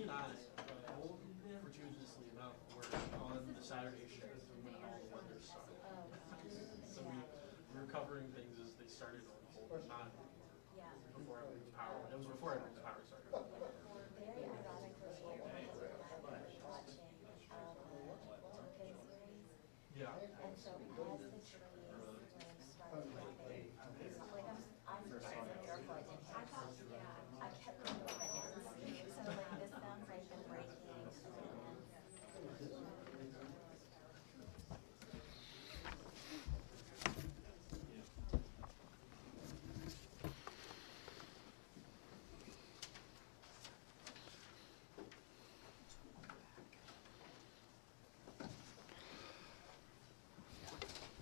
she and I, fortuitously enough, were on the Saturday shift when all the weather started. So we were covering things as they started to unfold, but not before everyone's power. It was before everyone's power started. Very ironically, I was watching series. Yeah. And so as the trees started dropping, like I'm surprised I'm miracle I didn't hear something. I kept going to my ends. So like this sounds like the breaking of an ends.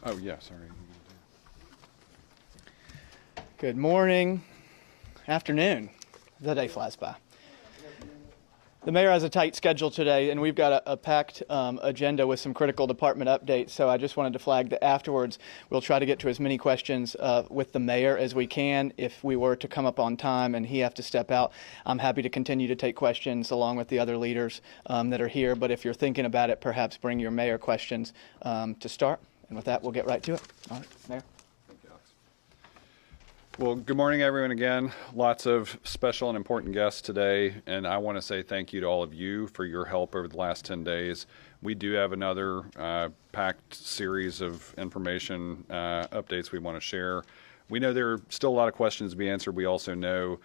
Oh, yeah, sorry. Good morning, afternoon. The day flies by. The mayor has a tight schedule today, and we've got a packed agenda with some critical department updates. So I just wanted to flag that afterwards we'll try to get to as many questions with the mayor as we can. If we were to come up on time and he have to step out, I'm happy to continue to take questions along with the other leaders that are here. But if you're thinking about it, perhaps bring your mayor questions to start. And with that, we'll get right to it. All right, Mayor. Thank you, Alex. Well, good morning, everyone, again. Lots of special and important guests today, and I want to say thank you to all of you for your help over the last 10 days. We do have another packed series of information updates we want to share. We know there are still a lot of questions to be answered. We also know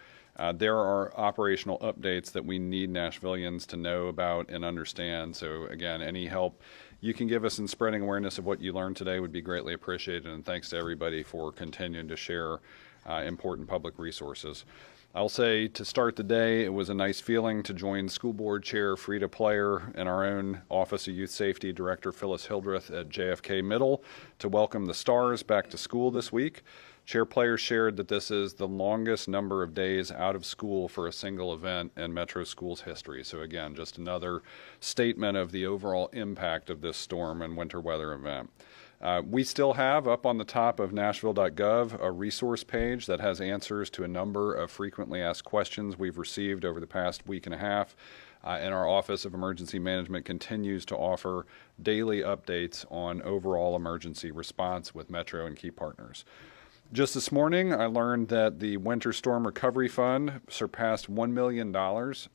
there are operational updates that we need Nashvillians to know about and understand. So again, any help you can give us in spreading awareness of what you learned today would be greatly appreciated. And thanks to everybody for continuing to share important public resources. I'll say to start the day, it was a nice feeling to join School Board Chair Frida Player and our own Office of Youth Safety Director Phyllis Hildreth at JFK Middle to welcome the Stars back to school this week. Chair Player shared that this is the longest number of days out of school for a single event in Metro Schools history. So again, just another statement of the overall impact of this storm and winter weather event. We still have up on the top of Nashville.gov a resource page that has answers to a number of frequently asked questions we've received over the past week and a half. And our Office of Emergency Management continues to offer daily updates on overall emergency response with Metro and key partners. Just this morning, I learned that the Winter Storm Recovery Fund surpassed $1 million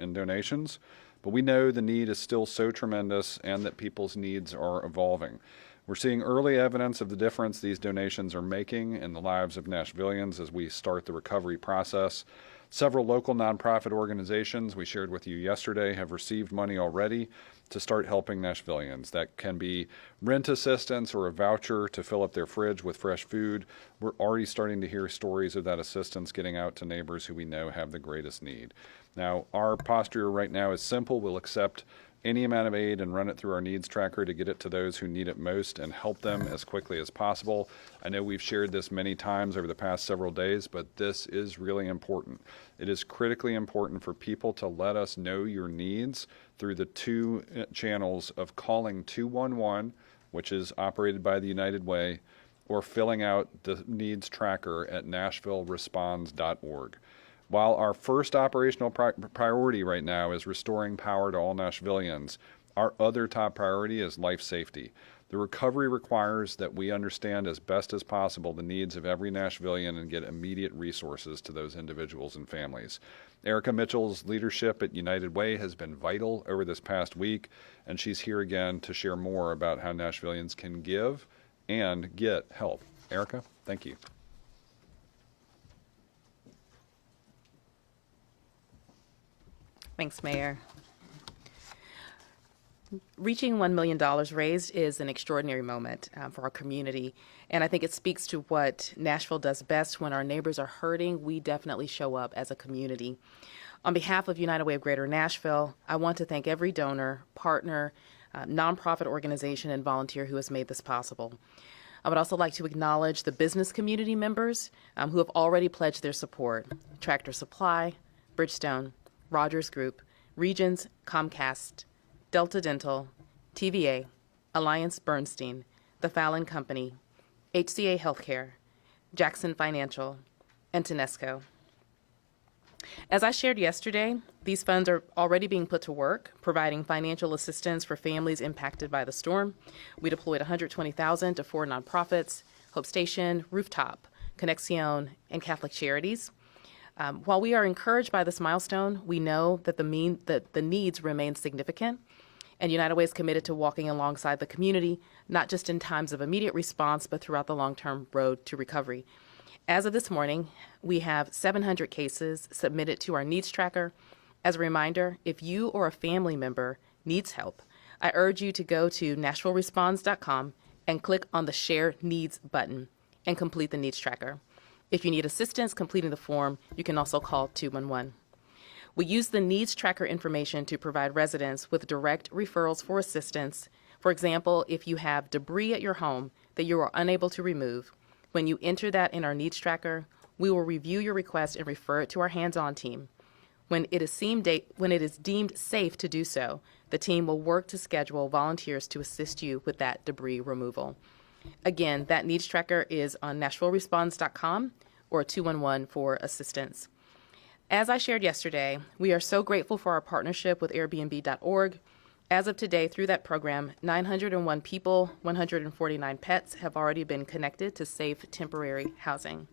in donations, but we know the need is still so tremendous and that people's needs are evolving. We're seeing early evidence of the difference these donations are making in the lives of Nashvillians as we start the recovery process. Several local nonprofit organizations we shared with you yesterday have received money already to start helping Nashvillians. That can be rent assistance or a voucher to fill up their fridge with fresh food. We're already starting to hear stories of that assistance getting out to neighbors who we know have the greatest need. Now, our posture right now is simple. We'll accept any amount of aid and run it through our needs tracker to get it to those who need it most and help them as quickly as possible. I know we've shared this many times over the past several days, but this is really important. It is critically important for people to let us know your needs through the two channels of calling 211, which is operated by the United Way, or filling out the needs tracker at nashvilleresponds.org. While our first operational priority right now is restoring power to all Nashvillians, our other top priority is life safety. The recovery requires that we understand as best as possible the needs of every Nashvillian and get immediate resources to those individuals and families. Erica Mitchell's leadership at United Way has been vital over this past week, and she's here again to share more about how Nashvillians can give and get help. Erica, thank you. Thanks, Mayor. Reaching $1 million raised is an extraordinary moment for our community, and I think it speaks to what Nashville does best. When our neighbors are hurting, we definitely show up as a community. On behalf of United Way of Greater Nashville, I want to thank every donor, partner, nonprofit organization, and volunteer who has made this possible. I would also like to acknowledge the business community members who have already pledged their support: Tractor Supply, Bridgestone, Rogers Group, Regions, Comcast, Delta Dental, TVA, Alliance Bernstein, The Fallon Company, HCA Healthcare, Jackson Financial, and Tanesco. As I shared yesterday, these funds are already being put to work, providing financial assistance for families impacted by the storm. We deployed $120,000 to 4 nonprofits, Hope Station, Rooftop, Conexión, and Catholic Charities. While we are encouraged by this milestone, we know that the needs remain significant, and United Way is committed to walking alongside the community, not just in times of immediate response, but throughout the long-term road to recovery. As of this morning, we have 700 cases submitted to our needs tracker. As a reminder, if you or a family member needs help, I urge you to go to NashvilleResponds.com and click on the Share Needs button and complete the needs tracker. If you need assistance completing the form, you can also call 211. We use the needs tracker information to provide residents with direct referrals for assistance. For example, if you have debris at your home that you are unable to remove, when you enter that in our needs tracker, we will review your request and refer it to our hands-on team. When it is deemed safe to do so, the team will work to schedule volunteers to assist you with that debris removal. Again, that needs tracker is on NashvilleResponds.com or 211 for assistance. As I shared yesterday, we are so grateful for our partnership with Airbnb.org. As of today, through that program, 901 people, 149 pets have already been connected to safe temporary housing.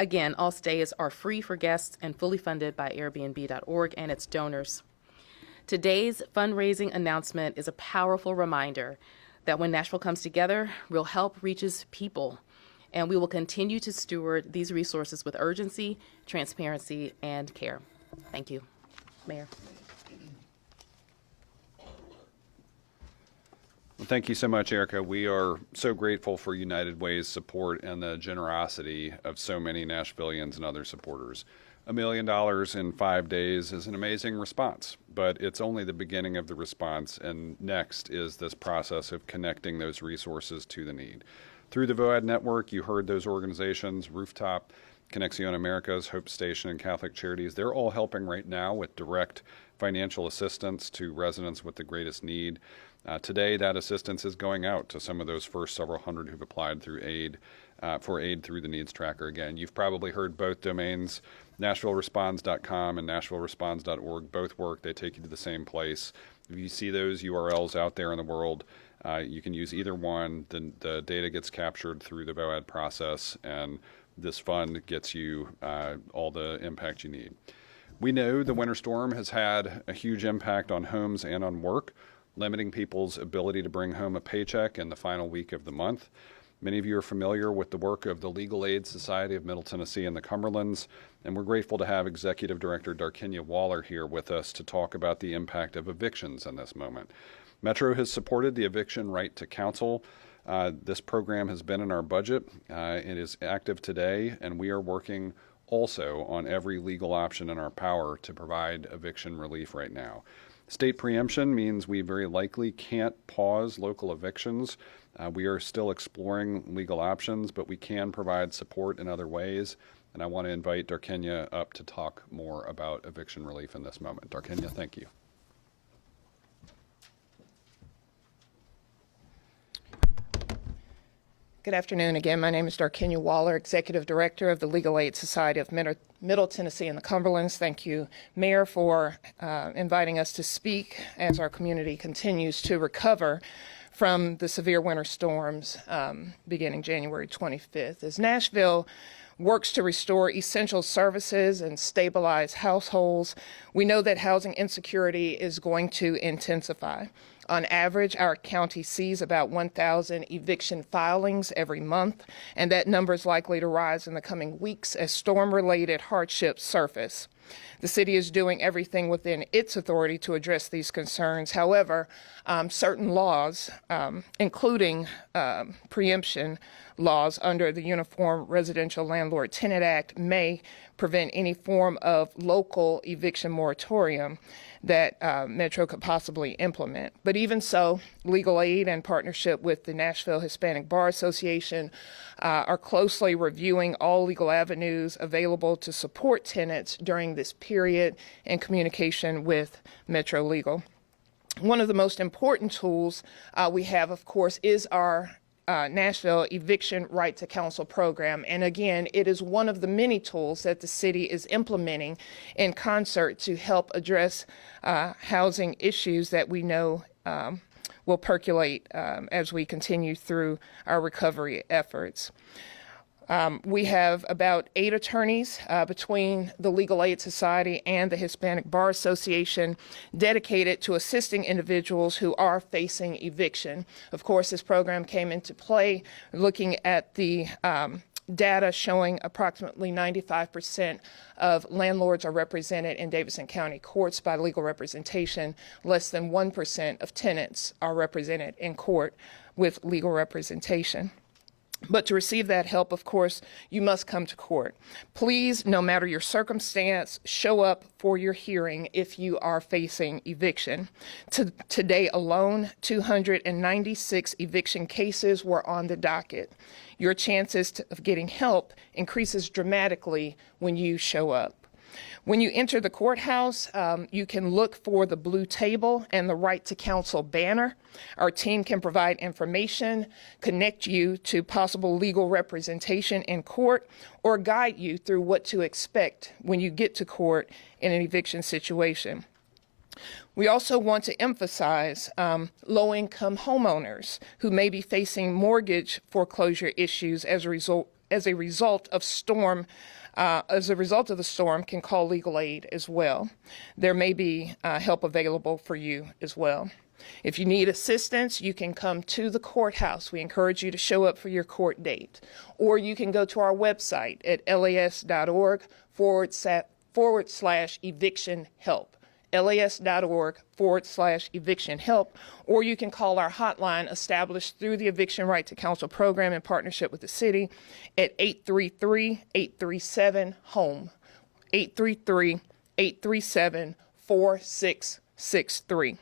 Again, all stays are free for guests and fully funded by Airbnb.org and its donors. Today's fundraising announcement is a powerful reminder that when Nashville comes together, real help reaches people, and we will continue to steward these resources with urgency, transparency, and care. Thank you, Mayor. Well, thank you so much, Erica. We are so grateful for United Way's support and the generosity of so many Nashvillians and other supporters. $1 million in 5 days is an amazing response, but it's only the beginning of the response, and next is this process of connecting those resources to the need. Through the VOAD network, you heard those organizations, Rooftop, Conexión Americas, Hope Station, and Catholic Charities. They're all helping right now with direct financial assistance to residents with the greatest need. Today, that assistance is going out to some of those first several hundred who've applied through for aid through the needs tracker. Again, you've probably heard both domains, NashvilleResponds.com and NashvilleResponds.org. Both work. They take you to the same place. If you see those URLs out there in the world, you can use either one. The data gets captured through the VOAD process, and this fund gets you all the impact you need. We know the winter storm has had a huge impact on homes and on work, limiting people's ability to bring home a paycheck in the final week of the month. Many of you are familiar with the work of the Legal Aid Society of Middle Tennessee and the Cumberlands, and we're grateful to have Executive Director Darkenia Waller here with us to talk about the impact of evictions in this moment. Metro has supported the eviction right to counsel. This program has been in our budget. It is active today, and we are working also on every legal option in our power to provide eviction relief right now. State preemption means we very likely can't pause local evictions. We are still exploring legal options, but we can provide support in other ways. And I want to invite Darkenia up to talk more about eviction relief in this moment. Darkenia, thank you. Good afternoon again. My name is Darkenia Waller, Executive Director of the Legal Aid Society of Middle Tennessee and the Cumberlands. Thank you, Mayor, for inviting us to speak as our community continues to recover from the severe winter storms beginning January 25th. As Nashville works to restore essential services and stabilize households, we know that housing insecurity is going to intensify. On average, our county sees about 1,000 eviction filings every month, and that number is likely to rise in the coming weeks as storm-related hardships surface. The city is doing everything within its authority to address these concerns. However, certain laws, including preemption laws under the Uniform Residential Landlord-Tenant Act, may prevent any form of local eviction moratorium that Metro could possibly implement. But even so, Legal Aid, in partnership with the Nashville Hispanic Bar Association, are closely reviewing all legal avenues available to support tenants during this period in communication with Metro Legal. One of the most important tools we have, of course, is our Nashville Eviction Right to Counsel program. And again, it is one of the many tools that the city is implementing in concert to help address housing issues that we know will percolate as we continue through our recovery efforts. We have about 8 attorneys between the Legal Aid Society and the Hispanic Bar Association dedicated to assisting individuals who are facing eviction. Of course, this program came into play looking at the data showing approximately 95% of landlords are represented in Davidson County courts by legal representation. Less than 1% of tenants are represented in court with legal representation. But to receive that help, of course, you must come to court. Please, no matter your circumstance, show up for your hearing if you are facing eviction. Today alone, 296 eviction cases were on the docket. Your chances of getting help increases dramatically when you show up. When you enter the courthouse, you can look for the blue table and the Right to Counsel banner. Our team can provide information, connect you to possible legal representation in court, or guide you through what to expect when you get to court in an eviction situation. We also want to emphasize low-income homeowners who may be facing mortgage foreclosure issues as a result of the storm can call legal aid as well. There may be help available for you as well. If you need assistance, you can come to the courthouse. We encourage you to show up for your court date. Or you can go to our website at las.org/eviction help. las.org/eviction help, or you can call our hotline established through the Eviction Right to Counsel program in partnership with the city at 833-837-HOME, 833-837-4663.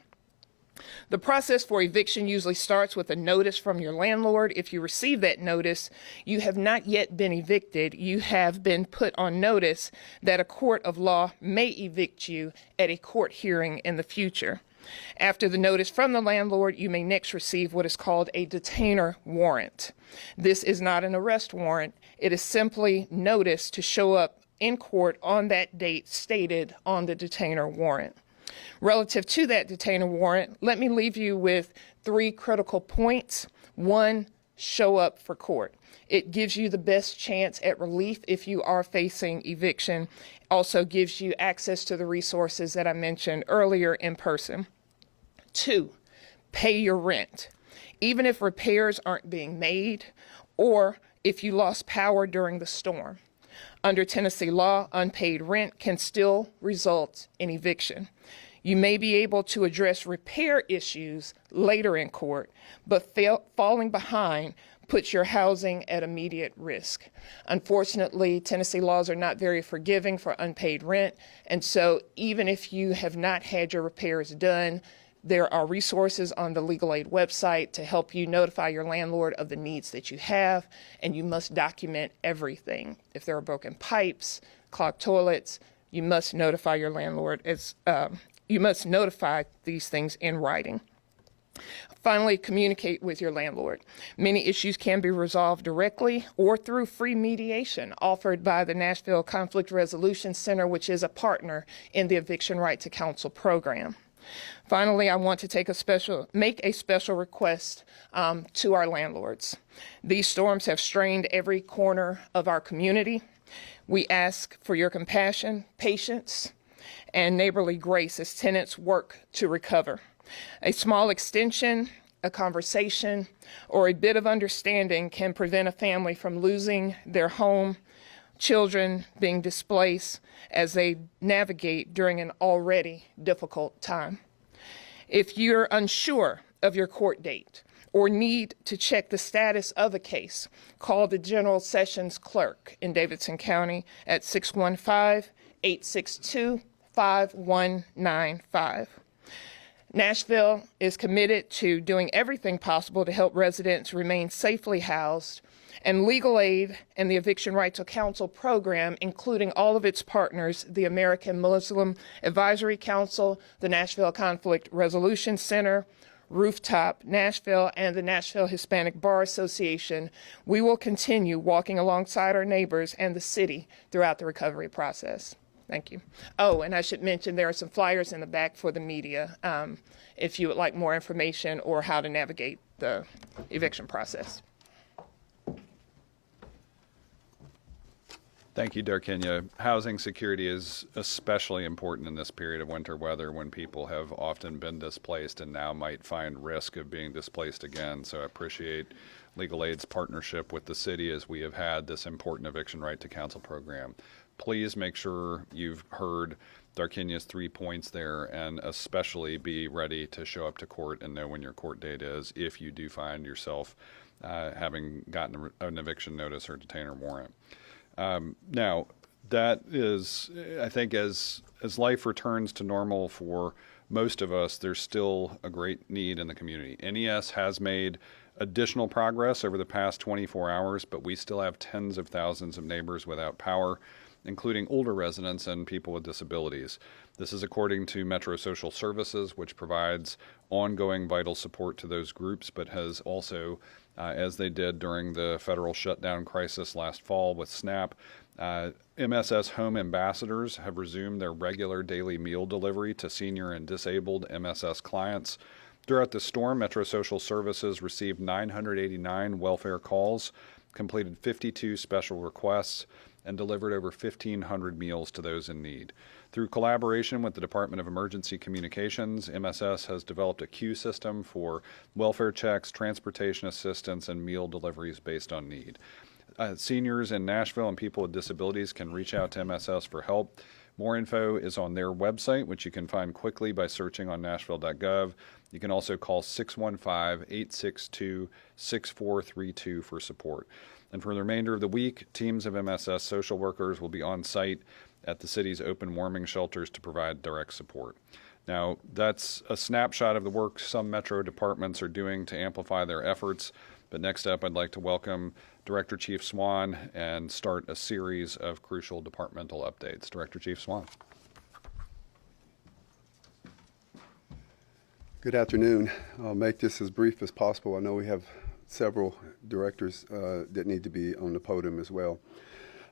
The process for eviction usually starts with a notice from your landlord. If you receive that notice, you have not yet been evicted. You have been put on notice that a court of law may evict you at a court hearing in the future. After the notice from the landlord, you may next receive what is called a detainer warrant. This is not an arrest warrant. It is simply notice to show up in court on that date stated on the detainer warrant. Relative to that detainer warrant, let me leave you with 3 critical points. 1, show up for court. It gives you the best chance at relief if you are facing eviction. Also gives you access to the resources that I mentioned earlier in person. 2, pay your rent. Even if repairs aren't being made or if you lost power during the storm. Under Tennessee law, unpaid rent can still result in eviction. You may be able to address repair issues later in court, but falling behind puts your housing at immediate risk. Unfortunately, Tennessee laws are not very forgiving for unpaid rent, and so even if you have not had your repairs done, there are resources on the Legal Aid website to help you notify your landlord of the needs that you have, and you must document everything. If there are broken pipes, clogged toilets, you must notify your landlord you must notify these things in writing. Finally, communicate with your landlord. Many issues can be resolved directly or through free mediation offered by the Nashville Conflict Resolution Center, which is a partner in the Eviction Right to Counsel program. Finally, I want to make a special request to our landlords. These storms have strained every corner of our community. We ask for your compassion, patience, and neighborly grace as tenants work to recover. A small extension, a conversation, or a bit of understanding can prevent a family from losing their home, children being displaced as they navigate during an already difficult time. If you're unsure of your court date or need to check the status of a case, call the General Sessions Clerk in Davidson County at 615-862-5195. Nashville is committed to doing everything possible to help residents remain safely housed, and Legal Aid and the Eviction Right to Counsel program, including all of its partners, the American Muslim Advisory Council, the Nashville Conflict Resolution Center, Rooftop, Nashville, and the Nashville Hispanic Bar Association, we will continue walking alongside our neighbors and the city throughout the recovery process. Thank you. Oh, and I should mention there are some flyers in the back for the media if you would like more information or how to navigate the eviction process. Thank you, Darkenya. Housing security is especially important in this period of winter weather when people have often been displaced and now might find risk of being displaced again. So I appreciate Legal Aid's partnership with the city as we have had this important eviction right to counsel program. Please make sure you've heard Darkenya's 3 points there, and especially be ready to show up to court and know when your court date is if you do find yourself having gotten an eviction notice or detainer warrant. Now, that is, I think, as life returns to normal for most of us, there's still a great need in the community. NES has made additional progress over the past 24 hours, but we still have tens of thousands of neighbors without power, including older residents and people with disabilities. This is according to Metro Social Services, which provides ongoing vital support to those groups, but has also, as they did during the federal shutdown crisis last fall with SNAP, MSS Home Ambassadors have resumed their regular daily meal delivery to senior and disabled MSS clients. Throughout the storm, Metro Social Services received 989 welfare calls, completed 52 special requests, and delivered over 1,500 meals to those in need. Through collaboration with the Department of Emergency Communications, MSS has developed a queue system for welfare checks, transportation assistance, and meal deliveries based on need. Seniors in Nashville and people with disabilities can reach out to MSS for help. More info is on their website, which you can find quickly by searching on nashville.gov. You can also call 615-862-6432 for support. And for the remainder of the week, teams of MSS social workers will be on site at the city's open warming shelters to provide direct support. Now, that's a snapshot of the work some Metro departments are doing to amplify their efforts. But next up, I'd like to welcome Director Chief Swan and start a series of crucial departmental updates. Director Chief Swan. Good afternoon. I'll make this as brief as possible. I know we have several directors that need to be on the podium as well.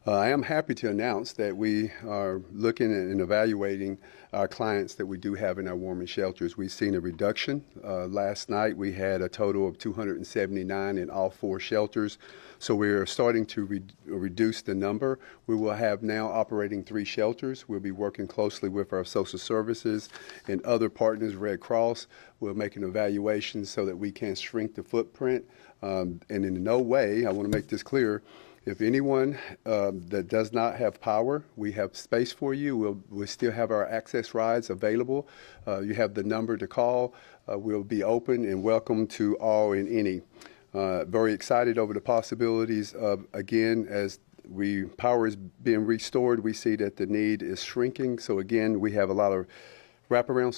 I am happy to announce that we are looking and evaluating our clients that we do have in our warming shelters. We've seen a reduction. Last night we had a total of 279 in all 4 shelters. So we're starting to reduce the number. We will have now operating 3 shelters. We'll be working closely with our social services and other partners, Red Cross. We're making evaluations so that we can shrink the footprint. And in no way, I want to make this clear, if anyone that does not have power, we have space for you. We'll still have our access rides available. You have the number to call. We'll be open and welcome to all and any. Very excited over the possibilities of, again, as power is being restored, we see that the need is shrinking. So again, we have a lot of wraparound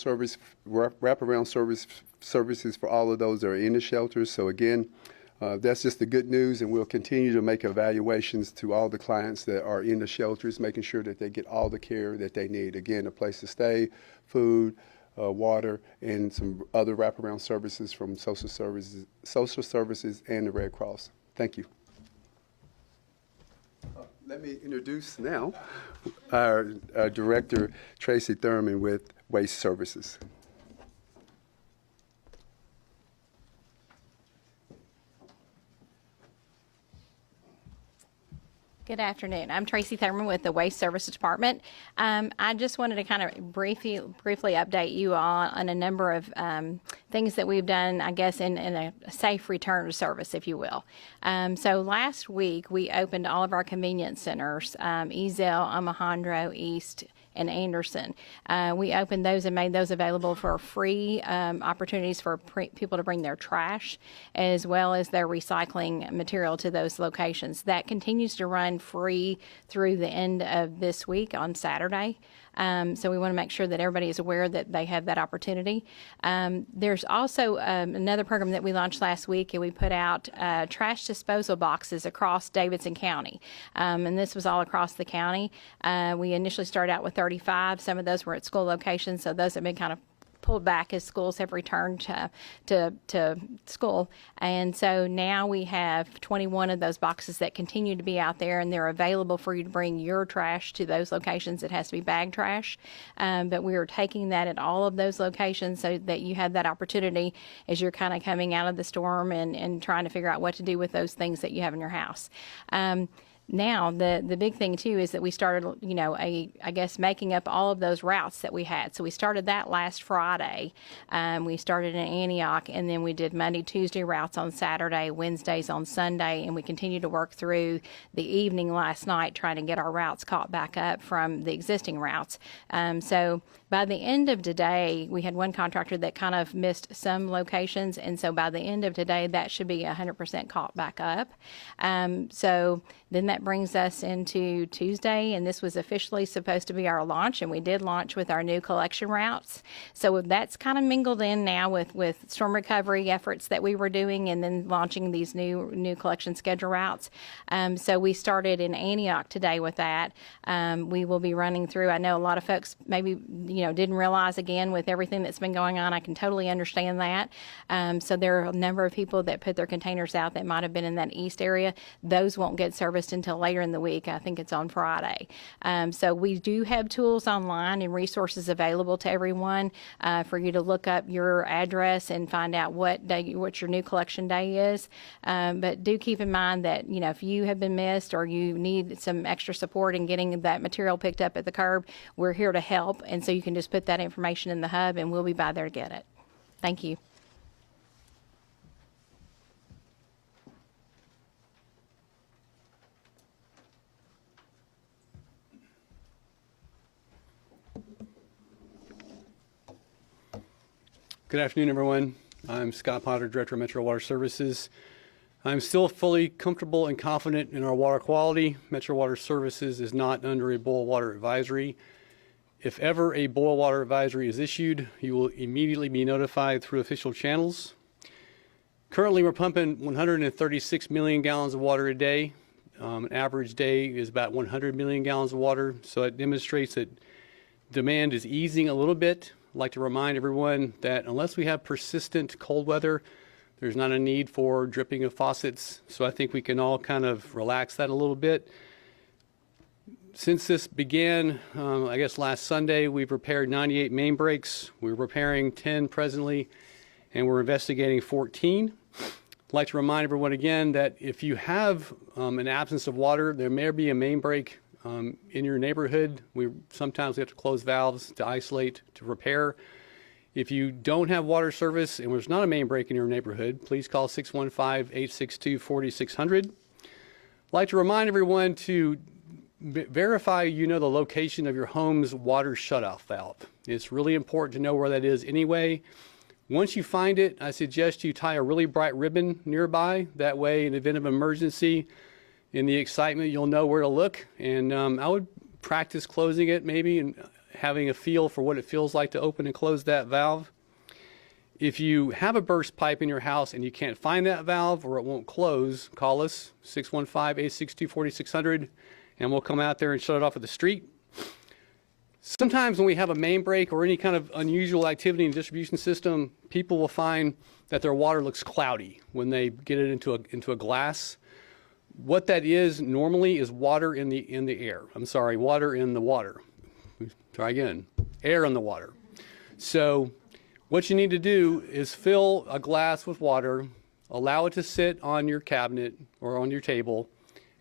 services for all of those that are in the shelters. So again, that's just the good news, and we'll continue to make evaluations to all the clients that are in the shelters, making sure that they get all the care that they need. Again, a place to stay, food, water, and some other wraparound services from social services and the Red Cross. Thank you. Let me introduce now our Director, Tracy Thurman with Waste Services. Good afternoon. I'm Tracy Thurman with the Waste Services Department. I just wanted to kind of briefly update you on a number of things that we've done, I guess, in a safe return to service, if you will. So last week, we opened all of our convenience centers, Ezell, Omohundro, East, and Anderson. We opened those and made those available for free opportunities for people to bring their trash as well as their recycling material to those locations. That continues to run free through the end of this week on Saturday. So we want to make sure that everybody is aware that they have that opportunity. There's also another program that we launched last week, and we put out trash disposal boxes across Davidson County. And this was all across the county. We initially started out with 35. Some of those were at school locations, so those have been kind of pulled back as schools have returned to school. And so now we have 21 of those boxes that continue to be out there, and they're available for you to bring your trash to those locations. It has to be bag trash. But we are taking that at all of those locations so that you have that opportunity as you're kind of coming out of the storm and trying to figure out what to do with those things that you have in your house. Now, the big thing, too, is that we started, I guess, making up all of those routes that we had. So we started that last Friday. We started in Antioch, and then we did Monday, Tuesday routes on Saturday, Wednesdays on Sunday, and we continued to work through the evening last night trying to get our routes caught back up from the existing routes. So by the end of today, we had one contractor that kind of missed some locations, and so by the end of today, that should be 100% caught back up. So then that brings us into Tuesday, and this was officially supposed to be our launch, and we did launch with our new collection routes. So that's kind of mingled in now with storm recovery efforts that we were doing, and then launching these new collection schedule routes. So we started in Antioch today with that. We will be running through, I know a lot of folks maybe didn't realize, again, with everything that's been going on, I can totally understand that. So there are a number of people that put their containers out that might have been in that east area. Those won't get serviced until later in the week. I think it's on Friday. So we do have tools online and resources available to everyone for you to look up your address and find out what your new collection day is. But do keep in mind that, if you have been missed or you need some extra support in getting that material picked up at the curb, we're here to help. And so you can just put that information in the hub, and we'll be by there to get it. Thank you. Good afternoon, everyone. I'm Scott Potter, Director of Metro Water Services. I'm still fully comfortable and confident in our water quality. Metro Water Services is not under a boil water advisory. If ever a boil water advisory is issued, you will immediately be notified through official channels. Currently, we're pumping 136 million gallons of water a day. An average day is about 100 million gallons of water, so it demonstrates that demand is easing a little bit. I'd like to remind everyone that unless we have persistent cold weather, there's not a need for dripping of faucets, so I think we can all kind of relax that a little bit. Since this began, I guess last Sunday, we've repaired 98 main breaks. We're repairing 10 presently, and we're investigating 14. I'd like to remind everyone again that if you have an absence of water, there may be a main break in your neighborhood. Sometimes we have to close valves to isolate, to repair. If you don't have water service and there's not a main break in your neighborhood, please call 615-862-4600. I'd like to remind everyone to verify the location of your home's water shutoff valve. It's really important to know where that is anyway. Once you find it, I suggest you tie a really bright ribbon nearby. That way, in the event of emergency, in the excitement, you'll know where to look. And I would practice closing it maybe and having a feel for what it feels like to open and close that valve. If you have a burst pipe in your house and you can't find that valve or it won't close, call us, 615-862-4600, and we'll come out there and shut it off at the street. Sometimes when we have a main break or any kind of unusual activity in the distribution system, people will find that their water looks cloudy when they get it into a glass. What that is normally is water in the air. Water in the water. Try again. Air in the water. So what you need to do is fill a glass with water, allow it to sit on your cabinet or on your table,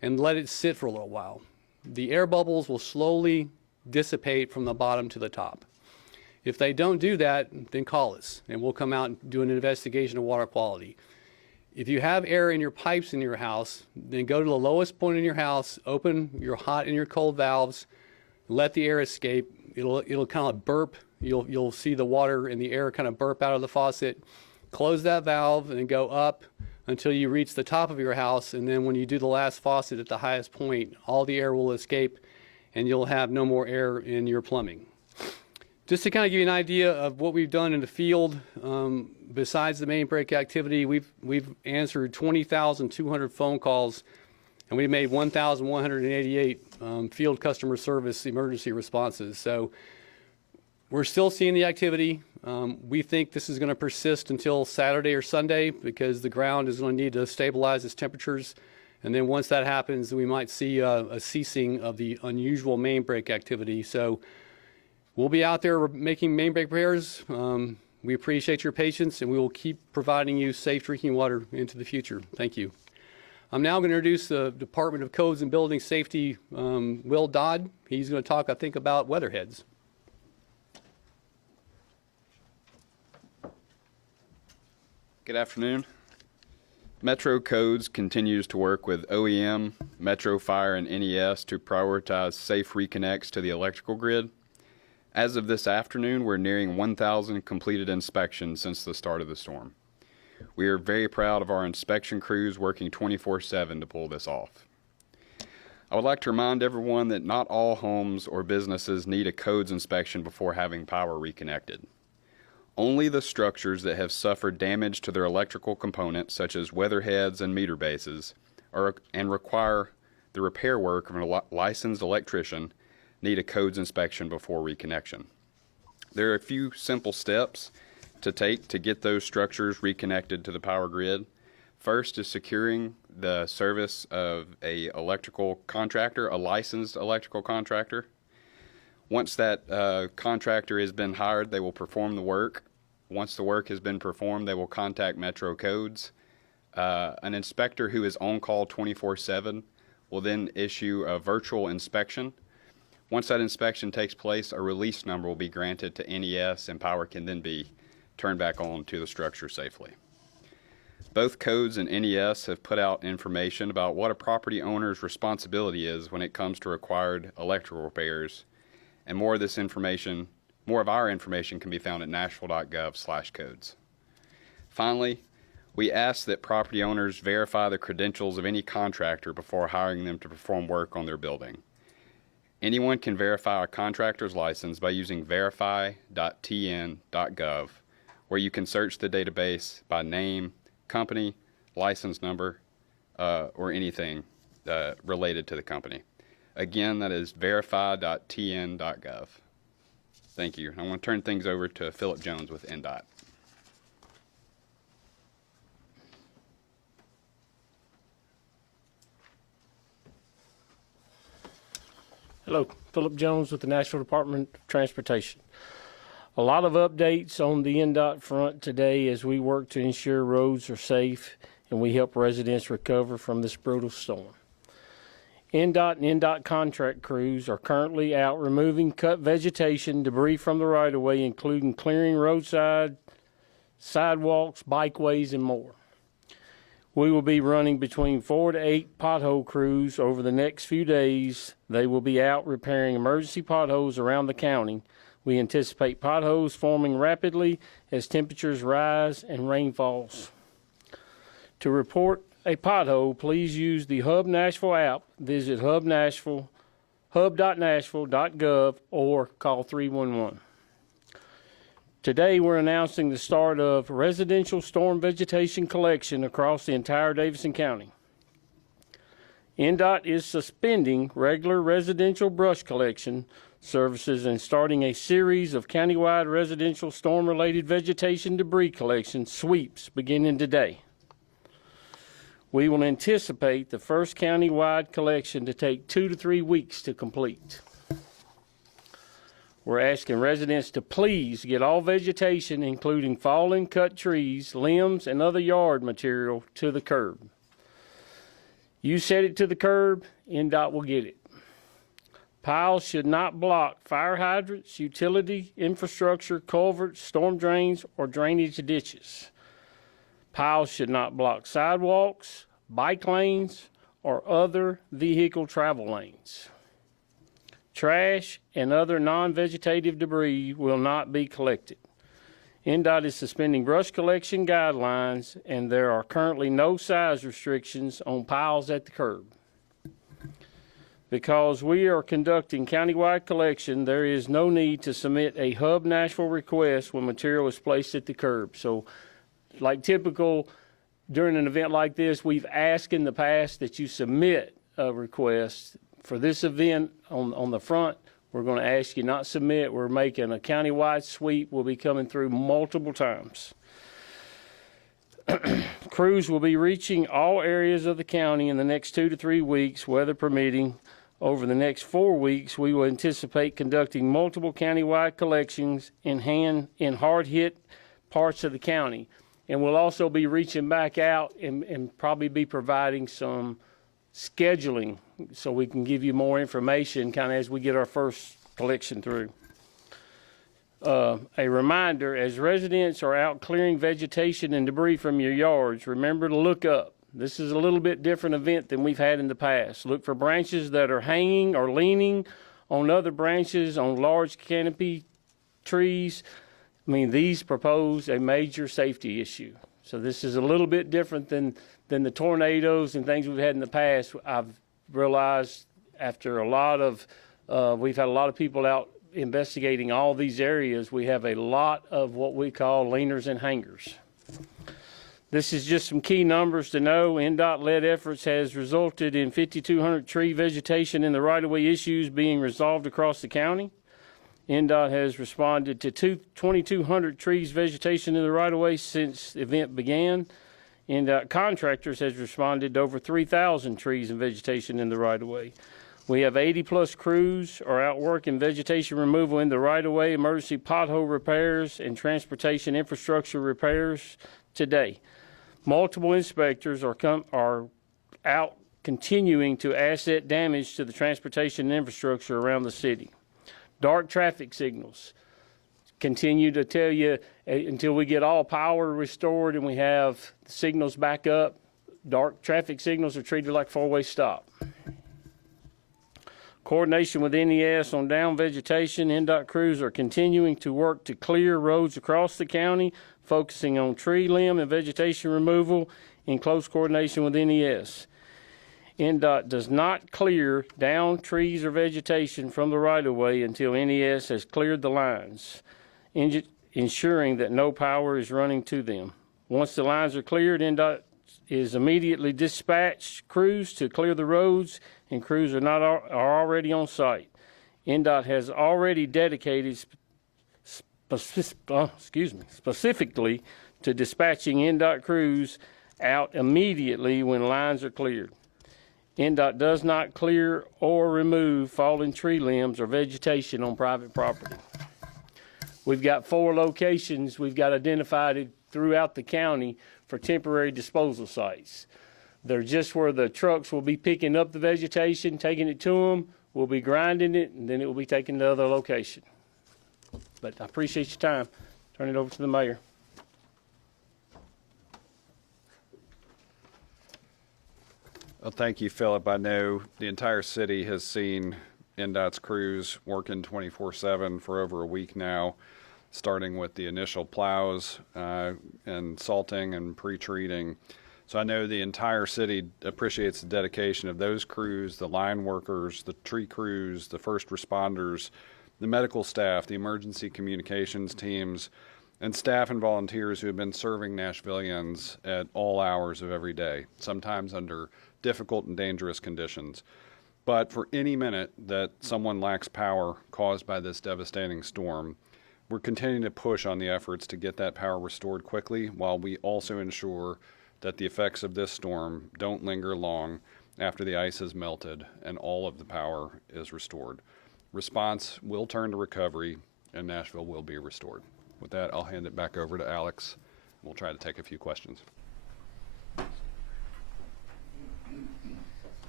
and let it sit for a little while. The air bubbles will slowly dissipate from the bottom to the top. If they don't do that, then call us, and we'll come out and do an investigation of water quality. If you have air in your pipes in your house, then go to the lowest point in your house, open your hot and your cold valves, let the air escape. It'll kind of burp. You'll see the water and the air kind of burp out of the faucet. Close that valve and go up until you reach the top of your house, and then when you do the last faucet at the highest point, all the air will escape and you'll have no more air in your plumbing. Just to kind of give you an idea of what we've done in the field, besides the main break activity, we've answered 20,200 phone calls, and we made 1,188 field customer service emergency responses. So we're still seeing the activity. We think this is going to persist until Saturday or Sunday because the ground is going to need to stabilize its temperatures. And then once that happens, we might see a ceasing of the unusual main break activity. So we'll be out there making main break repairs. We appreciate your patience, and we will keep providing you safe drinking water into the future. Thank you. I'm now going to introduce the Department of Codes and Building Safety, Will Dodd. He's going to talk, I think, about weatherheads. Good afternoon. Metro Codes continues to work with OEM, Metro Fire, and NES to prioritize safe reconnects to the electrical grid. As of this afternoon, we're nearing 1,000 completed inspections since the start of the storm. We are very proud of our inspection crews working 24/7 to pull this off. I would like to remind everyone that not all homes or businesses need a codes inspection before having power reconnected. Only the structures that have suffered damage to their electrical components, such as weatherheads and meter bases, and require the repair work of a licensed electrician, need a codes inspection before reconnection. There are a few simple steps to take to get those structures reconnected to the power grid. First is securing the service of a electrical contractor, a licensed electrical contractor. Once that contractor has been hired, they will perform the work. Once the work has been performed, they will contact Metro Codes. An inspector who is on call 24/7 will then issue a virtual inspection. Once that inspection takes place, a release number will be granted to NES, and power can then be turned back on to the structure safely. Both Codes and NES have put out information about what a property owner's responsibility is when it comes to required electrical repairs, and more of our information can be found at nashville.gov/codes. Finally, we ask that property owners verify the credentials of any contractor before hiring them to perform work on their building. Anyone can verify a contractor's license by using verify.tn.gov, where you can search the database by name, company, license number, or anything related to the company. Again, that is verify.tn.gov. Thank you. I want to turn things over to Philip Jones with NDOT. Hello, Philip Jones with the Nashville Department of Transportation. A lot of updates on the NDOT front today as we work to ensure roads are safe and we help residents recover from this brutal storm. NDOT and NDOT contract crews are currently out removing cut vegetation, debris from the right-of-way, including clearing roadside, sidewalks, bikeways, and more. We will be running between 4 to 8 pothole crews over the next few days. They will be out repairing emergency potholes around the county. We anticipate potholes forming rapidly as temperatures rise and rain falls. To report a pothole, please use the Hub Nashville app, visit hub.nashville.gov, or call 311. Today, we're announcing the start of residential storm vegetation collection across the entire Davidson County. NDOT is suspending regular residential brush collection services and starting a series of countywide residential storm-related vegetation debris collection sweeps beginning today. We will anticipate the first countywide collection to take 2 to 3 weeks to complete. We're asking residents to please get all vegetation, including fallen cut trees, limbs, and other yard material, to the curb. You set it to the curb, NDOT will get it. Piles should not block fire hydrants, utility infrastructure, culverts, storm drains, or drainage ditches. Piles should not block sidewalks, bike lanes, or other vehicle travel lanes. Trash and other non-vegetative debris will not be collected. NDOT is suspending brush collection guidelines, and there are currently no size restrictions on piles at the curb. Because we are conducting countywide collection, there is no need to submit a Hub Nashville request when material is placed at the curb. So, like typical, during an event like this, we've asked in the past that you submit a request. For this event on the front, We're going to ask you not submit. We're making a countywide sweep. We'll be coming through multiple times. Crews will be reaching all areas of the county in the next 2 to 3 weeks, weather permitting. Over the next 4 weeks, we will anticipate conducting multiple countywide collections in hard-hit parts of the county. And we'll also be reaching back out and probably be providing some scheduling so we can give you more information kind of as we get our first collection through. A reminder, as residents are out clearing vegetation and debris from your yards, remember to look up. This is a little bit different event than we've had in the past. Look for branches that are hanging or leaning on other branches, on large canopy trees. I mean, these propose a major safety issue. So this is a little bit different than the tornadoes and things we've had in the past. I've realized after we've had a lot of people out investigating all these areas, we have a lot of what we call leaners and hangers. This is just some key numbers to know. NDOT-led efforts has resulted in 5,200 tree vegetation in the right-of-way issues being resolved across the county. NDOT has responded to 2,200 trees vegetation in the right-of-way since the event began. NDOT contractors has responded to over 3,000 trees and vegetation in the right-of-way. We have 80-plus crews are out working vegetation removal in the right-of-way, emergency pothole repairs, and transportation infrastructure repairs today. Multiple inspectors are out continuing to asset damage to the transportation infrastructure around the city. Dark traffic signals continue to tell you until we get all power restored and we have signals back up, dark traffic signals are treated like four-way stop. Coordination with NES on down vegetation. NDOT crews are continuing to work to clear roads across the county, focusing on tree limb and vegetation removal in close coordination with NES. NDOT does not clear down trees or vegetation from the right-of-way until NES has cleared the lines, ensuring that no power is running to them. Once the lines are cleared, NDOT is immediately dispatched crews to clear the roads, and crews are already on site. NDOT has already dedicated specifically to dispatching NDOT crews out immediately when lines are cleared. NDOT does not clear or remove fallen tree limbs or vegetation on private property. We've got 4 locations we've got identified throughout the county for temporary disposal sites. They're just where the trucks will be picking up the vegetation, taking it to them, we'll be grinding it, and then it will be taken to other location. But I appreciate your time. Turn it over to the mayor. Well, thank you, Philip. I know the entire city has seen NDOT's crews working 24/7 for over a week now, starting with the initial plows and salting and pre-treating. So I know the entire city appreciates the dedication of those crews, the line workers, the tree crews, the first responders, the medical staff, the emergency communications teams, and staff and volunteers who have been serving Nashvillians at all hours of every day, sometimes under difficult and dangerous conditions. But for any minute that someone lacks power caused by this devastating storm, we're continuing to push on the efforts to get that power restored quickly, while we also ensure that the effects of this storm don't linger long after the ice has melted and all of the power is restored. Response will turn to recovery, and Nashville will be restored. With that, I'll hand it back over to Alex. We'll try to take a few questions.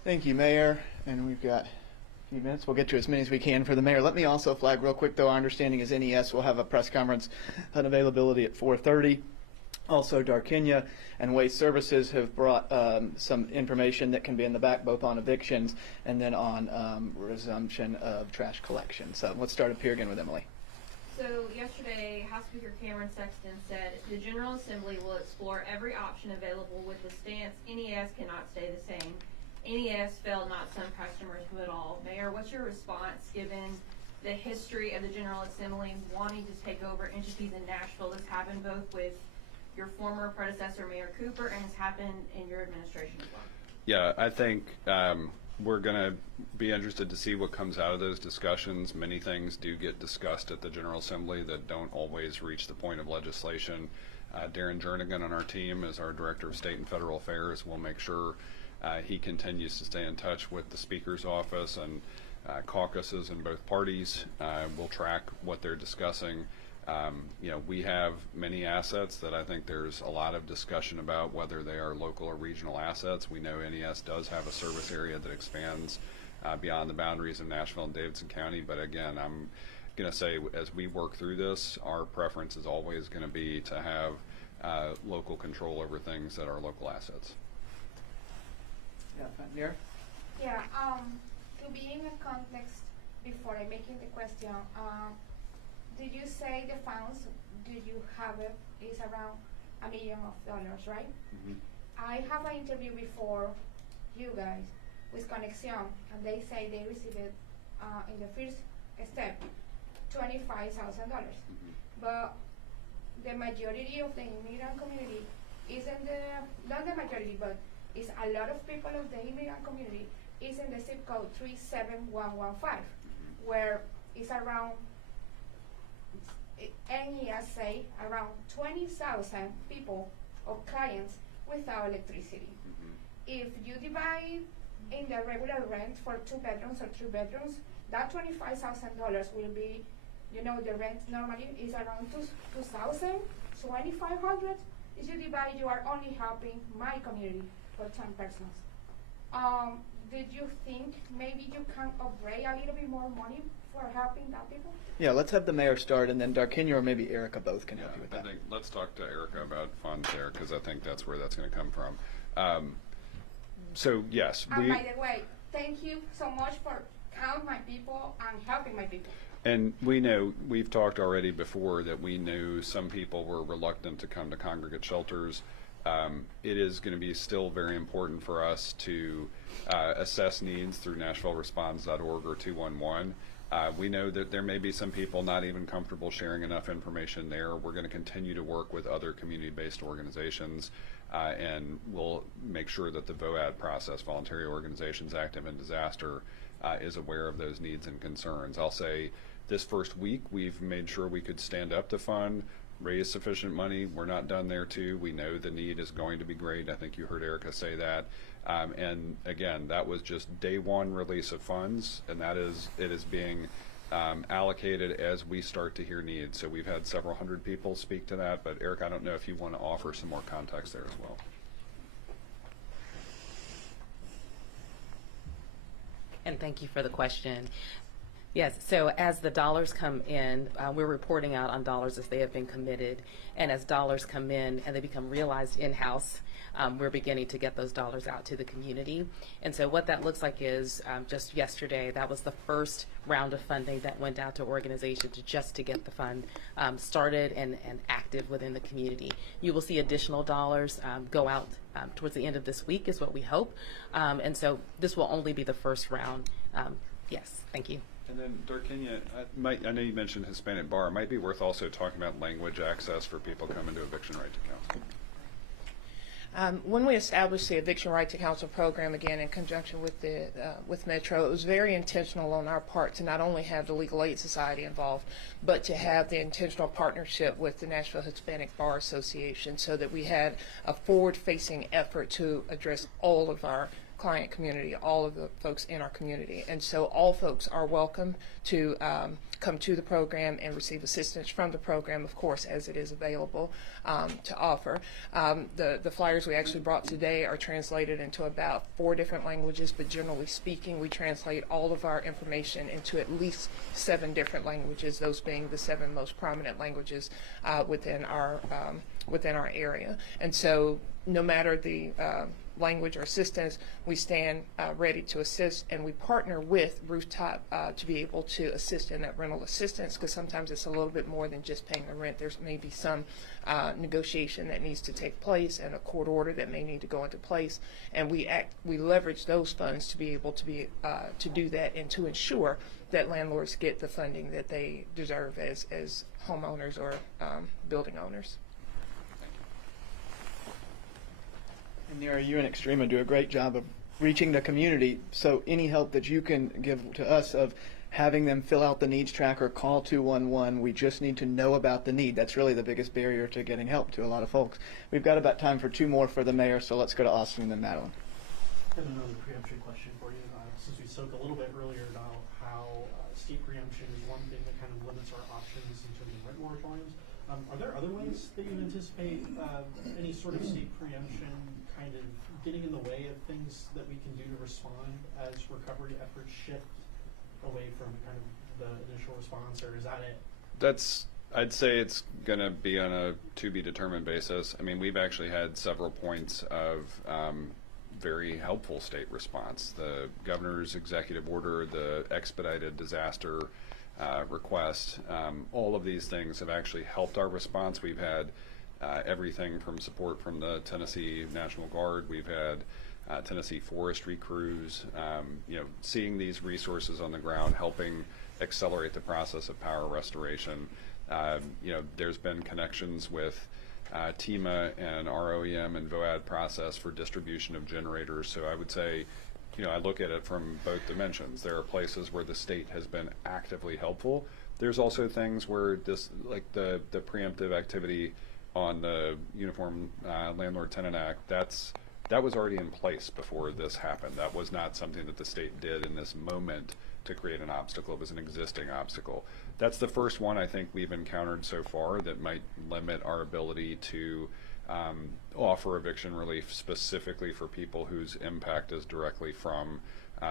Thank you, Mayor. And we've got a few minutes. We'll get to as many as we can for the mayor. Let me also flag real quick, though, our understanding is NES will have a press conference on availability at 4:30. Also, Darkenya and Waste Services have brought some information that can be in the back, both on evictions and then on resumption of trash collection. So let's start up here again with Emily. So yesterday, House Speaker Cameron Sexton said the General Assembly will explore every option available with the stance NES cannot stay the same. NES failed not some customers who at all. Mayor, what's your response given the history of the General Assembly wanting to take over entities in Nashville? This happened both with your former predecessor, Mayor Cooper, and has happened in your administration as well. Yeah, I think we're going to be interested to see what comes out of those discussions. Many things do get discussed at the General Assembly that don't always reach the point of legislation. Darren Jernigan on our team is our Director of State and Federal Affairs. We'll make sure he continues to stay in touch with the Speaker's office and caucuses in both parties. We'll track what they're discussing. We have many assets that I think there's a lot of discussion about whether they are local or regional assets. We know NES does have a service area that expands beyond the boundaries of Nashville and Davidson County, but again, I'm going to say as we work through this, our preference is always going to be to have local control over things that are local assets. Yeah, Nira? Yeah, to be in a context before I making the question, did you say the funds, did you have it, is around $1 million, right? Mm-hmm. I have an interview before you guys with Conexión, and they say they received it in the first step, $25,000. Mm-hmm. But the majority of the immigrant community isn't not the majority, but it's a lot of people of the immigrant community is in the zip code 37115, where it's around, NES say around 20,000 people or clients without electricity. Mm-hmm. If you divide in the regular rent for 2 bedrooms or 3 bedrooms, that $25,000 will be, the rent normally is around 2,000, 2,500. If you divide, you are only helping my community for 10 persons. Did you think maybe you can upgrade a little bit more money for helping that people? Yeah, let's have the mayor start, and then Darkinia or maybe Erica both can help you with I that. think let's talk to Erica about funds there, because I think that's where that's going to come from. So yes, And by the way, thank you so much for counting my people and helping my people. And we know, we've talked already before that we knew some people were reluctant to come to congregate shelters. It is going to be still very important for us to assess needs through NashvilleResponds.org or 211. We know that there may be some people not even comfortable sharing enough information there. We're going to continue to work with other community-based organizations, and we'll make sure that the VOAD process, Voluntary Organizations Active in Disaster, is aware of those needs and concerns. I'll say this first week we've made sure we could stand up to fund, raise sufficient money. We're not done there too. We know the need is going to be great. I think you heard Erica say that. And again, that was just day one release of funds, and it is being allocated as we start to hear needs. So we've had several hundred people speak to that, but Erica, I don't know if you want to offer some more context there as well. And thank you for the question. Yes, so as the dollars come in, we're reporting out on dollars as they have been committed. And as dollars come in and they become realized in-house, we're beginning to get those dollars out to the community. And so what that looks like is just yesterday, that was the first round of funding that went out to organizations just to get the fund started and active within the community. You will see additional dollars go out towards the end of this week is what we hope. And so this will only be the first round. Yes, thank you. And then, Darkinia, I know you mentioned Hispanic Bar. It might be worth also talking about language access for people coming to Eviction Right to Counsel. When we established the Eviction Right to Counsel program, again in conjunction with Metro, it was very intentional on our part to not only have the Legal Aid Society involved, but to have the intentional partnership with the Nashville Hispanic Bar Association, so that we had a forward-facing effort to address all of our client community, all of the folks in our community. And so all folks are welcome to come to the program and receive assistance from the program, of course, as it is available to offer. The flyers we actually brought today are translated into about 4 different languages, but generally speaking, we translate all of our information into at least 7 different languages, those being the 7 most prominent languages within our area. And so no matter the language or assistance, we stand ready to assist, and we partner with Rooftop to be able to assist in that rental assistance, because sometimes it's a little bit more than just paying the rent. There's maybe some negotiation that needs to take place and a court order that may need to go into place, and we leverage those funds to be able to do that and to ensure that landlords get the funding that they deserve as homeowners or building owners. And Nira, you and Extrema do a great job of reaching the community. So any help that you can give to us of having them fill out the needs tracker, call 211. We just need to know about the need. That's really the biggest barrier to getting help to a lot of folks. We've got about time for 2 more for the mayor, so let's go to Austin and then Madeline. I have another preemption question for you. Since we spoke a little bit earlier about how state preemption is one thing that kind of limits our options in terms of rent moratoriums, are there other ways that you anticipate any sort of state preemption kind of getting in the way of things that we can do to respond as recovery efforts shift away from kind of the initial response, or is that it? I'd say it's going to be on a to be determined basis. I mean, we've actually had several points of very helpful state response. The governor's executive order, the expedited disaster request, all of these things have actually helped our response. We've had everything from support from the Tennessee National Guard. We've had Tennessee forestry crews, seeing these resources on the ground, helping accelerate the process of power restoration. There's been connections with TEMA and ROEM and VOAD process for distribution of generators. So I would say, I look at it from both dimensions. There are places where the state has been actively helpful. There's also things where this, like the preemptive activity on the Uniform Landlord-Tenant Act, that was already in place before this happened. That was not something that the state did in this moment to create an obstacle. It was an existing obstacle. That's the first one I think we've encountered so far that might limit our ability to offer eviction relief specifically for people whose impact is directly from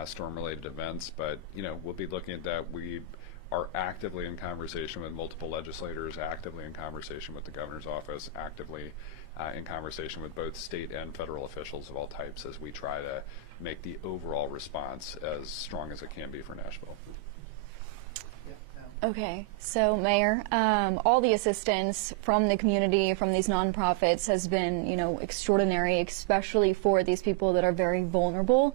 storm-related events. But, we'll be looking at that. We are actively in conversation with multiple legislators, actively in conversation with the governor's office, actively in conversation with both state and federal officials of all types as we try to make the overall response as strong as it can be for Nashville. Okay, so Mayor, all the assistance from the community, from these nonprofits has been, extraordinary, especially for these people that are very vulnerable.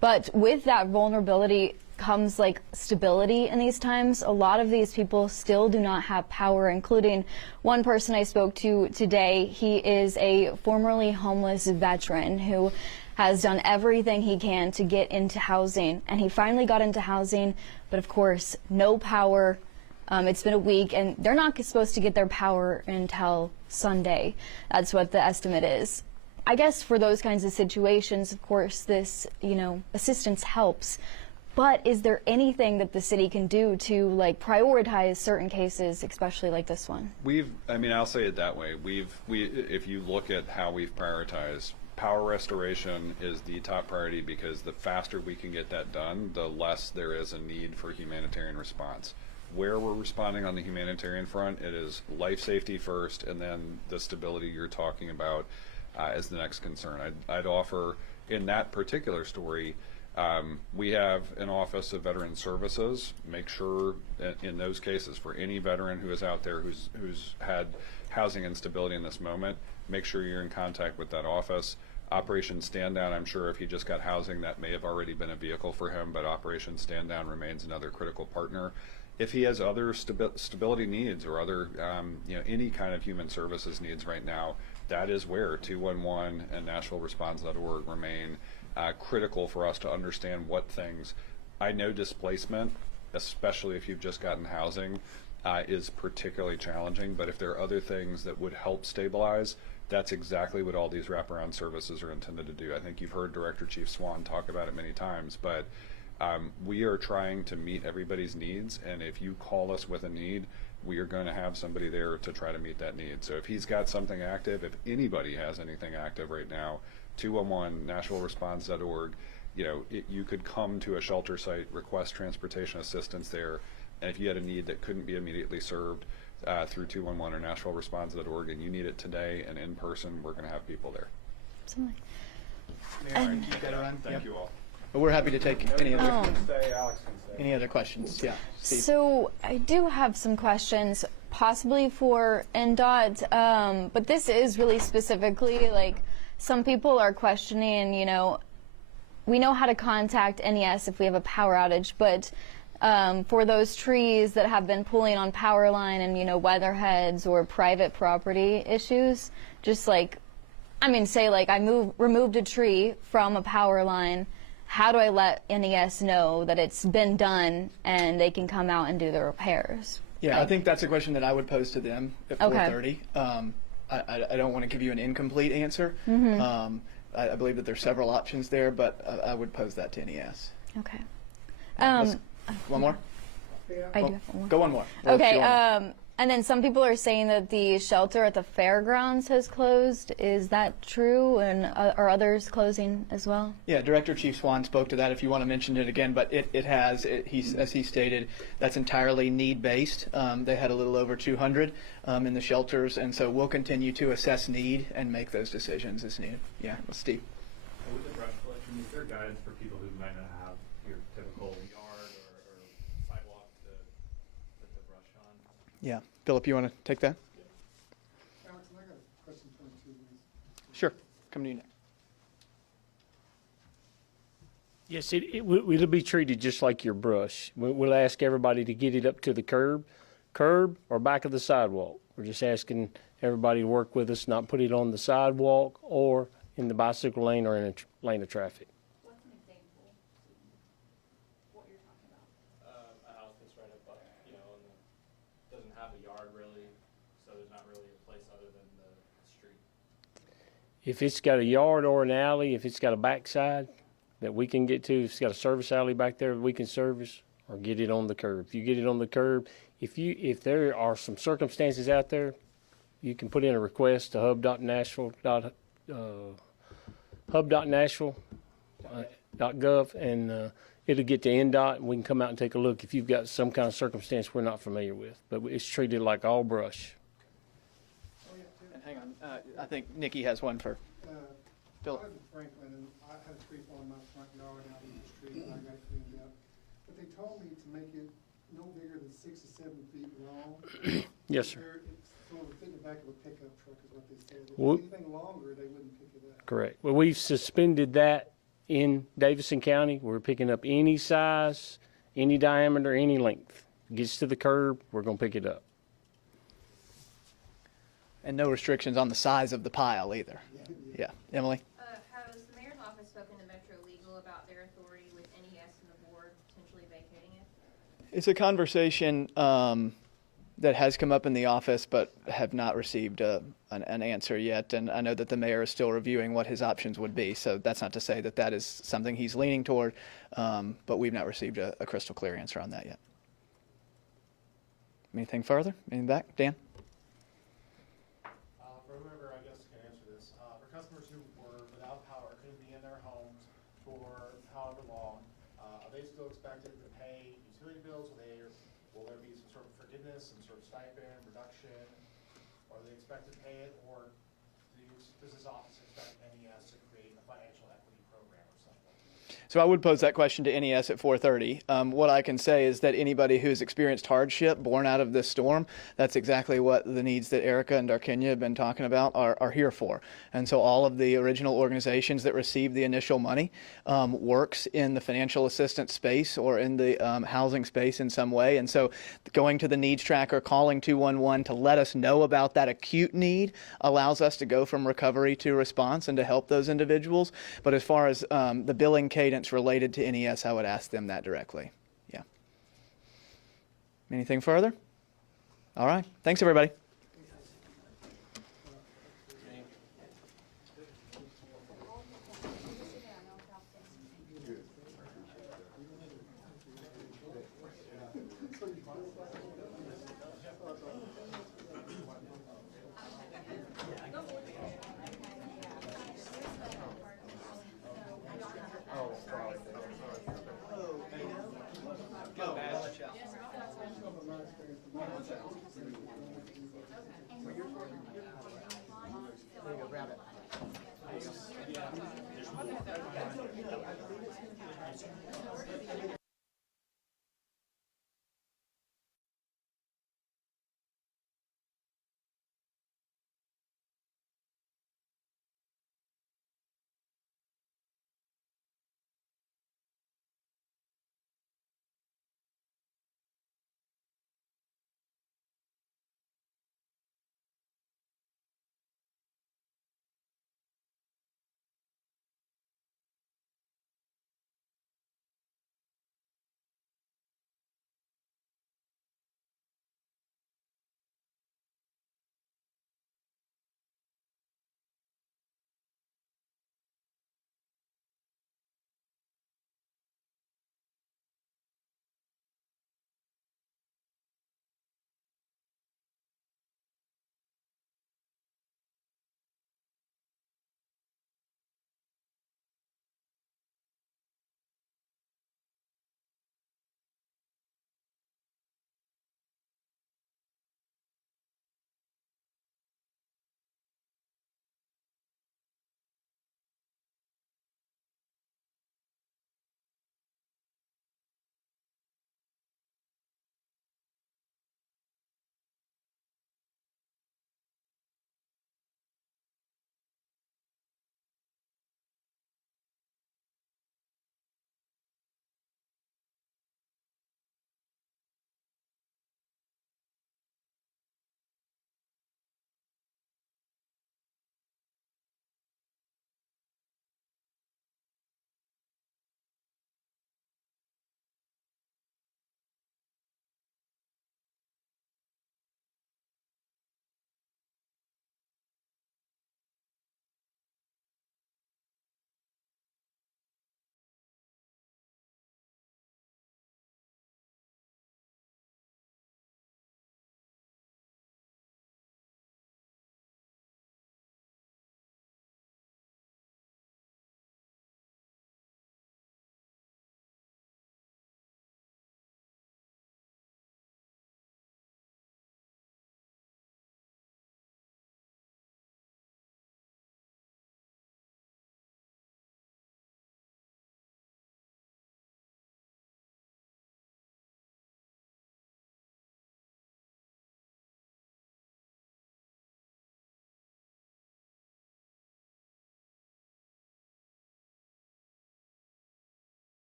But with that vulnerability comes like stability in these times. A lot of these people still do not have power, including one person I spoke to today. He is a formerly homeless veteran who has done everything he can to get into housing, and he finally got into housing, but of course no power. It's been a week and they're not supposed to get their power until Sunday. That's what the estimate is. I guess for those kinds of situations, of course, this, assistance helps. But is there anything that the city can do to prioritize certain cases, especially like this one? I'll say it that way. If you look at how we've prioritized, power restoration is the top priority because the faster we can get that done, the less there is a need for humanitarian response. Where we're responding on the humanitarian front, it is life safety first, and then the stability you're talking about as the next concern. I'd offer in that particular story, we have an Office of Veteran Services. Make sure that in those cases, for any veteran who is out there who's had housing instability in this moment, make sure you're in contact with that office. Operation Stand Down, I'm sure if he just got housing, that may have already been a vehicle for him, but Operation Stand Down remains another critical partner. If he has other stability needs or other, any kind of human services needs right now, that is where 211 and NashvilleResponds.org remain critical for us to understand what things. I know displacement, especially if you've just gotten housing, is particularly challenging, but if there are other things that would help stabilize, that's exactly what all these wraparound services are intended to do. I think you've heard Director Chief Swan talk about it many times, but we are trying to meet everybody's needs, and if you call us with a need, we are going to have somebody there to try to meet that need. So if he's got something active, if anybody has anything active right now, 211, NashvilleResponds.org, you could come to a shelter site, request transportation assistance there, and if you had a need that couldn't be immediately served through 211 or NashvilleResponds.org and you need it today and in person, we're going to have people there. Absolutely. Mayor, keep that around. Thank you all. But we're happy to take any other questions. Yeah. Steve. So I do have some questions, possibly for NDOT, but this is really specifically some people are questioning. We know how to contact NES if we have a power outage, but for those trees that have been pulling on power line and weatherheads or private property issues, just I mean, say like I removed a tree from a power line. How do I let NES know that it's been done and they can come out and do the repairs? Yeah, I think that's a question that I would pose to them at 4:30. I don't want to give you an incomplete answer. I believe that there's several options there, but I would pose that to NES. Okay. One more? I do have one more. Go one more. Okay. And then some people are saying that the shelter at the fairgrounds has closed. Is that true? And are others closing as well? Yeah, Director Chief Swan spoke to that if you want to mention it again, but it has, as he stated, that's entirely need-based. They had a little over 200 in the shelters, and so we'll continue to assess need and make those decisions as needed. Yeah, Steve. With the brush collection, is there guidance for people who might not have your typical yard or sidewalk to put the brush on? Yeah. Philip, you want to take that? Alex, I got a question for you too. Sure. Come to you next. Yes, it'll be treated just like your brush. We'll ask everybody to get it up to the curb or back of the sidewalk. We're just asking everybody to work with us, not put it on the sidewalk or in the bicycle lane or in a lane of traffic. What's an example of what you're talking about? A house that's right up, and doesn't have a yard really, so there's not really a place other than the street. If it's got a yard or an alley, if it's got a backside that we can get to, if it's got a service alley back there that we can service, or get it on the curb. If you get it on the curb, if there are some circumstances out there, you can put in a request to hub.nashville.gov, and it'll get to NDOT, and we can come out and take a look if you've got some kind of circumstance we're not familiar with. But it's treated like all brush. And hang on, I think Nikki has one for Philip. I live in Franklin, and I had a tree fall in my front yard out in the street, and I got it cleaned up. But they told me to make it no bigger than 6 or 7 feet long. Yes, sir. It's sort of fit in the back of a pickup truck is what they said. If Well, anything longer, they wouldn't pick it up. Correct. Well, we've suspended that in Davidson County. We're picking up any size, any diameter, any length. Gets to the curb, we're going to pick it up. And no restrictions on the size of the pile either. Yeah. Emily? Has the mayor's office spoken to Metro Legal about their authority with NES and the board potentially vacating it? It's a conversation that has come up in the office, but have not received an answer yet. And I know that the mayor is still reviewing what his options would be. So that's not to say that that is something he's leaning toward, but we've not received a crystal clear answer on that yet. Anything further? Anything back? Dan? For whoever, I guess, can answer this, for customers who were without power, couldn't be in their homes for however long, are they still expected to pay utility bills? Will there be some sort of forgiveness, some sort of stipend, reduction? Or are they expected to pay it, or does this office expect NES to create a financial equity program or something? So I would pose that question to NES at 4:30. What I can say is that anybody who's experienced hardship born out of this storm, that's exactly what the needs that Erica and Darkenya have been talking about are here for. And so all of the original organizations that received the initial money works in the financial assistance space or in the housing space in some way. And so going to the needs tracker, calling 211 to let us know about that acute need allows us to go from recovery to response and to help those individuals. But as far as the billing cadence related to NES, I would ask them that directly. Yeah. Anything further? All right. Thanks, everybody.